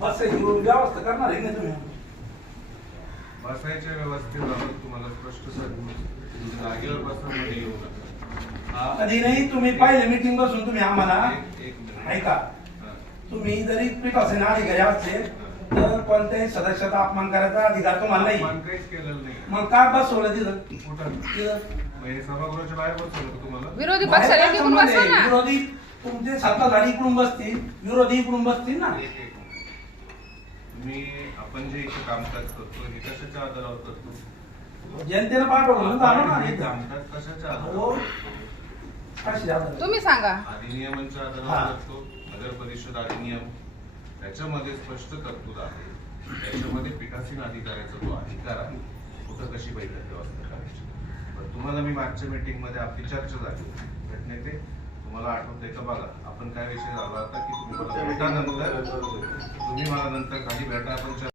बसायची व्यवस्था करणार आहे ना तुम्ही? बसायच्या व्यवस्थेबाबत तुम्हाला स्पष्ट सांगू, जागेवर बसण्यामध्ये येऊ नका. कधी नाही तुम्ही पाहिले मीटिंग बसून तुम्ही आम्हाला एक मिनिट ऐका. तुम्ही जरी पीठासीन अधिकारी असते तर कोणत्याही सदस्याचा अपमान करायचा अधिकार तुम्हाला नाही. अपमान काहीच केलेलं नाही. मग काय बसवलं तिथं? कुठं? तिथं मग हे सभागृहाच्या बाहेर बसवलं का तुम्हाला? विरोधी पक्षाला घेऊन बसवा ना. विरोधी तुमचे सत्ताधारी इकडून बसतील, विरोधी इकडून बसतील ना. एक मिनिट. आपण जे इथे कामकाज करतो हे कशाच्या आधारावर करतो? जनतेनं पाठवलं ना ना हे इथं. कामकाज कशाच्या हो. आधारावर करतो? कशी आधार? तुम्ही सांगा. अधिनियमांच्या आधारावर करतो. नगर परिषद अधिनियम त्याच्यामध्ये स्पष्ट तरतूद आहे. त्याच्यामध्ये पीठासीन अधिकाऱ्याचा जो अधिकार आहे कुठं कशी बैठक व्यवस्था करायची. पण तुम्हाला मी मागच्या मीटिंग मध्ये आपली चर्चा झाली घटनेचे तुम्हाला आठवतंय का बघा. आपण काय विषय झाला होता की तुम्ही मला नंतर खाली भेटा आपण